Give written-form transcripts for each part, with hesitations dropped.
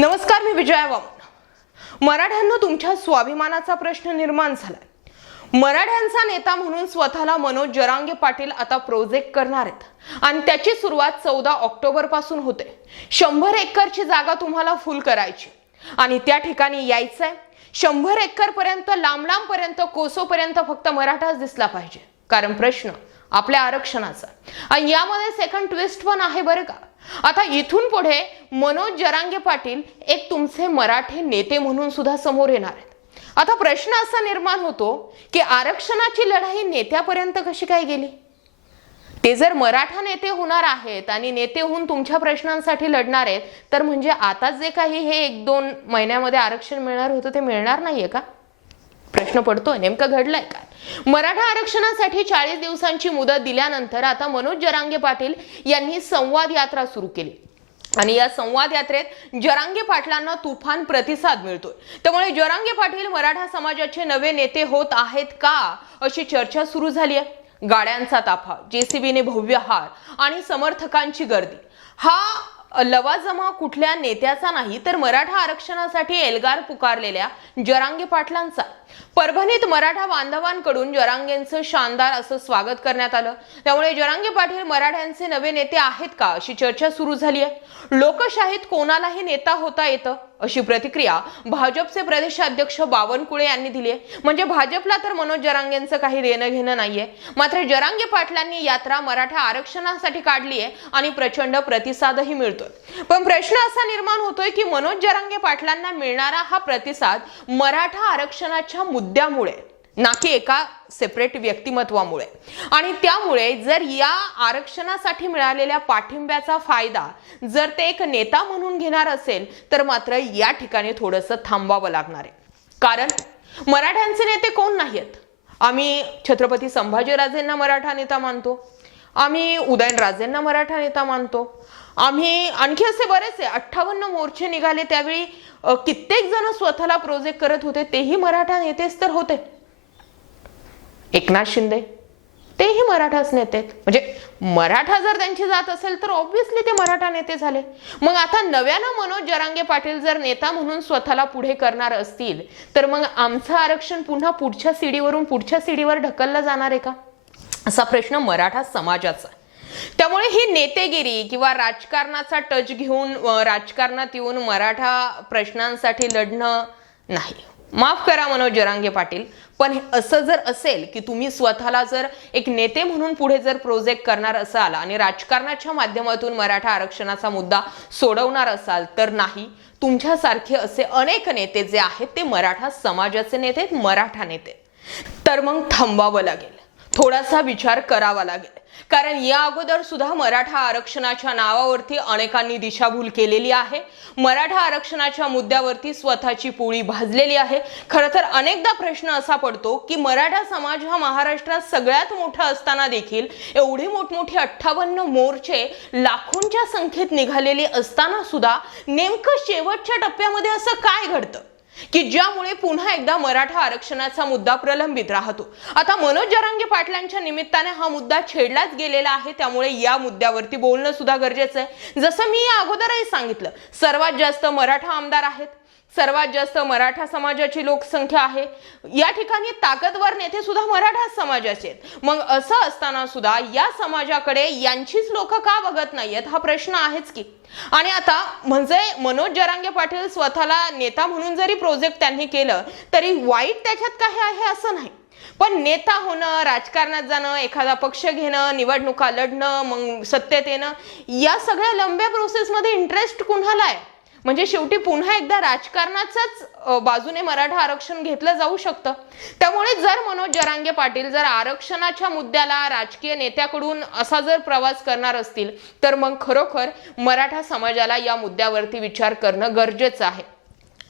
नमस्कार, मी विजया वामन। मराठ्यांना तुमच्या स्वाभिमानाचा प्रश्न निर्माण झालाय। मराठ्यांचा नेता म्हणून स्वतःला मनोज जरांगे पाटील आता प्रोजेक्ट करणार आहेत आणि त्याची सुरुवात 14 ऑक्टोबर पासून होते। 100 एकरची जागा तुम्हाला फुल करायची आणि त्या ठिकाणी यायचंय। 100 एकर पर्यंत लांब पर्यंत कोसोपर्यंत फक्त मराठाच दिसला पाहिजे, कारण प्रश्न आपल्या आरक्षणाचा। आणि यामध्ये सेकंड ट्विस्ट पण आहे बरं का। आता इथून पुढे मनोज जरांगे पाटील एक तुमचे मराठी नेते म्हणून सुद्धा समोर येणार आहेत। आता प्रश्न असा निर्माण होतो की आरक्षणाची लढाई नेत्यापर्यंत कशी काय गेली? ते जर मराठा नेते होणार आहेत आणि नेते होऊन तुमच्या प्रश्नांसाठी लढणार आहेत, तर म्हणजे आता जे काही हे 1-2 महिन्यामध्ये आरक्षण मिळणार होतं ते मिळणार नाहीये का? प्रश्न पडतोय, नेमकं घडलंय काय? मराठा आरक्षणासाठी 40 दिवसांची मुदत दिल्यानंतर आता मनोज जरांगे पाटील यांनी संवाद यात्रा सुरू केली आणि या संवाद यात्रेत जरांगे पाटलांना तुफान प्रतिसाद मिळतोय। त्यामुळे जरांगे पाटील मराठा समाजाचे नवे नेते होत आहेत का, अशी चर्चा सुरू झाली आहे। गाड्यांचा ताफा, जेसीबीने भव्य हार आणि समर्थकांची गर्दी, हा लवाजमा कुठल्या नेत्याचा नाही तर मराठा आरक्षणासाठी एल्गार पुकारलेल्या जरांगे पाटलांचा। परभणीत मराठा बांधवांकडून जरांगेंचं शानदार असं स्वागत करण्यात आलं। त्यामुळे जरांगे पाटील मराठ्यांचे नवे नेते आहेत का, अशी चर्चा सुरू झाली आहे। लोकशाहीत कोणालाही नेता होता येतं, अशी प्रतिक्रिया भाजपचे प्रदेशाध्यक्ष बावनकुळे यांनी दिली आहे। म्हणजे भाजपला तर मनोज जरांगेंचं काही देणं घेणं नाहीये, मात्र जरांगे पाटलांनी यात्रा मराठा आरक्षणासाठी काढली आहे आणि प्रचंड प्रतिसादही मिळतोय। पण प्रश्न असा निर्माण होतोय की मनोज जरांगे पाटलांना मिळणारा हा प्रतिसाद मराठा आरक्षणाच्या मुद्द्यामुळे, ना की एका सेपरेट व्यक्तिमत्वामुळे, आणि त्यामुळे जर या आरक्षणासाठी मिळालेल्या पाठिंब्याचा फायदा जर ते एक नेता म्हणून घेणार असेल तर मात्र या ठिकाणी थोडंसं थांबावं लागणार आहे। कारण मराठ्यांचे नेते कोण नाहीत। आम्ही छत्रपती संभाजीराजेंना मराठा नेता मानतो, आम्ही उदयनराजेंना मराठा नेता मानतो, आम्ही आणखी असे बरेचसे 58 मोर्चे निघाले त्यावेळी कित्येक जण स्वतःला प्रोजेक्ट करत होते, तेही मराठा नेतेच तर होते। एकनाथ शिंदे तेही मराठाच नेते आहेत। म्हणजे मराठा जर त्यांची जात असेल तर ऑब्व्हियसली ते मराठा नेते झाले। मग आता नव्यानं मनोज जरांगे पाटील जर नेता म्हणून स्वतःला पुढे करणार असतील तर मग आमचं आरक्षण पुन्हा पुढच्या सीडीवरून पुढच्या सीडीवर ढकललं जाणार आहे का, असा प्रश्न मराठा समाजाचा। त्यामुळे ही नेतेगिरी किंवा राजकारणाचा टच घेऊन राजकारणात येऊन मराठा प्रश्नांसाठी लढणं नाही। माफ करा मनोज जरांगे पाटील, पण असं जर असेल की तुम्ही स्वतःला जर एक नेते म्हणून पुढे जर प्रोजेक्ट करणार असाल आणि राजकारणाच्या माध्यमातून मराठा आरक्षणाचा मुद्दा सोडवणार असाल तर नाही, तुमच्यासारखे असे अनेक नेते जे आहेत ते मराठा समाजाचे नेते आहेत, मराठा नेते, तर मग थांबावं लागेल, थोडासा विचार करावा लागेल। कारण या अगोदर सुद्धा मराठा आरक्षणाच्या नावावरती अनेकांनी दिशाभूल केलेली आहे। मराठा आरक्षणाच्या मुद्द्यावरती स्वतःची पोळी भाजलेली आहे। खरं तर अनेकदा प्रश्न असा पडतो की मराठा समाज हा महाराष्ट्रात सगळ्यात मोठा असताना देखील एवढे मोठमोठे 58 मोर्चे लाखोंच्या संख्येत निघालेले असताना सुद्धा नेमकं शेवटच्या टप्प्यामध्ये असं काय घडतं की ज्यामुळे पुन्हा एकदा मराठा आरक्षणाचा मुद्दा प्रलंबित राहतो। आता मनोज जरांगे पाटलांच्या निमित्ताने हा मुद्दा छेडलाच गेलेला आहे, त्यामुळे या मुद्द्यावरती बोलणं सुद्धा गरजेचं आहे। जसं मी या अगोदरही सांगितलं, सर्वात जास्त मराठा आमदार आहेत, सर्वात जास्त मराठा समाजाची लोकसंख्या आहे, या ठिकाणी ताकदवर नेते सुद्धा मराठा समाजाचे आहेत। मग असं असताना सुद्धा या समाजाकडे यांचीच लोक का बघत नाहीयेत, हा प्रश्न आहेच की। आणि आता म्हणजे मनोज जरांगे पाटील स्वतःला नेता म्हणून जरी प्रोजेक्ट त्यांनी केलं तरी वाईट त्याच्यात काही आहे असं नाही, पण नेता होणं, राजकारणात जाणं, एखादा पक्ष घेणं, निवडणुका लढणं, मग सत्तेत येणं, या सगळ्या लंब्या प्रोसेसमध्ये इंटरेस्ट कुणाला आहे? म्हणजे शेवटी पुन्हा एकदा राजकारणाच्याच बाजूने मराठा आरक्षण घेतलं जाऊ शकतं। त्यामुळे जर मनोज जरांगे पाटील जर आरक्षणाच्या मुद्द्याला राजकीय नेत्याकडून असा जर प्रवास करणार असतील तर मग खरोखर मराठा समाजाला या मुद्द्यावरती विचार करणं गरजेचं आहे।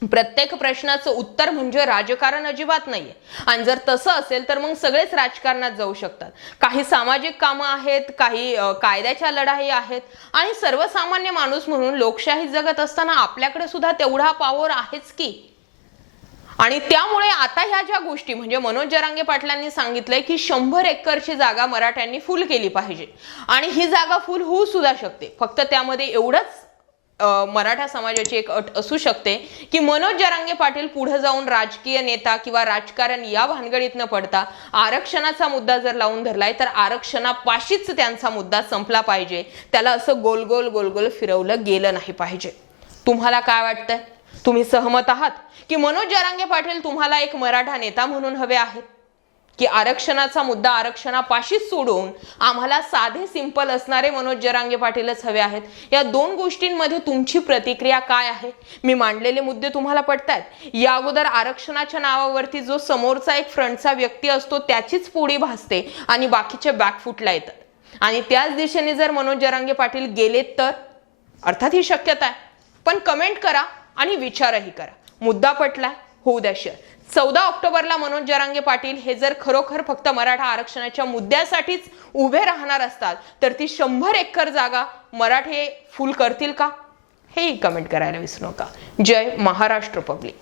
प्रत्येक प्रश्नाचं उत्तर म्हणजे राजकारण अजिबात नाहीये, आणि जर तसं असेल तर मग सगळेच राजकारणात जाऊ शकतात। काही सामाजिक कामं आहेत, काही कायद्याच्या लढाई आहेत, आणि सर्वसामान्य माणूस म्हणून लोकशाही जगत असताना आपल्याकडे सुद्धा तेवढा पॉवर आहेच की। आणि त्यामुळे आता ह्या ज्या गोष्टी म्हणजे मनोज जरांगे पाटलांनी सांगितलंय की 100 एकरची जागा मराठ्यांनी फुल केली पाहिजे, आणि ही जागा फुल होऊ सुद्धा शकते, फक्त त्यामध्ये एवढंच मराठा समाजाची एक अट असू शकते की मनोज जरांगे पाटील पुढे जाऊन राजकीय नेता किंवा राजकारण या भानगडीत न पडता आरक्षणाचा मुद्दा जर लावून धरलाय तर आरक्षणापाशीच त्यांचा मुद्दा संपला पाहिजे, त्याला असं गोल गोल गोल गोल फिरवलं गेलं नाही पाहिजे. तुम्हाला काय वाटतंय? तुम्ही सहमत आहात की मनोज जरांगे पाटील तुम्हाला एक मराठा नेता म्हणून हवे आहेत, की आरक्षणाचा मुद्दा आरक्षणापाशीच सोडून आम्हाला साधे सिंपल असणारे मनोज जरांगे पाटीलच हवे आहेत? या दोन गोष्टींमध्ये तुमची प्रतिक्रिया काय आहे? मी मांडलेले मुद्दे तुम्हाला पटतायत? या अगोदर आरक्षणाच्या नावावरती जो समोरचा एक फ्रंटचा व्यक्ती असतो त्याचीच पोळी भासते आणि बाकीचे बॅकफुटला येतात आणि त्याच दिशेने जर मनोज जरांगे पाटील गेलेत तर? अर्थात ही शक्यता आहे, पण कमेंट करा आणि विचारही करा. मुद्दा पटलाय? होऊ द्या शेअर. 14 ऑक्टोबरला मनोज जरांगे पाटील हे जर खरोखर फक्त मराठा आरक्षणाच्या मुद्द्यासाठीच उभे राहणार असतात तर ती 100 एकर जागा मराठे फुल करतील का? हेही कमेंट करायला विसरू नका. जय महाराष्ट्र पब्लिक.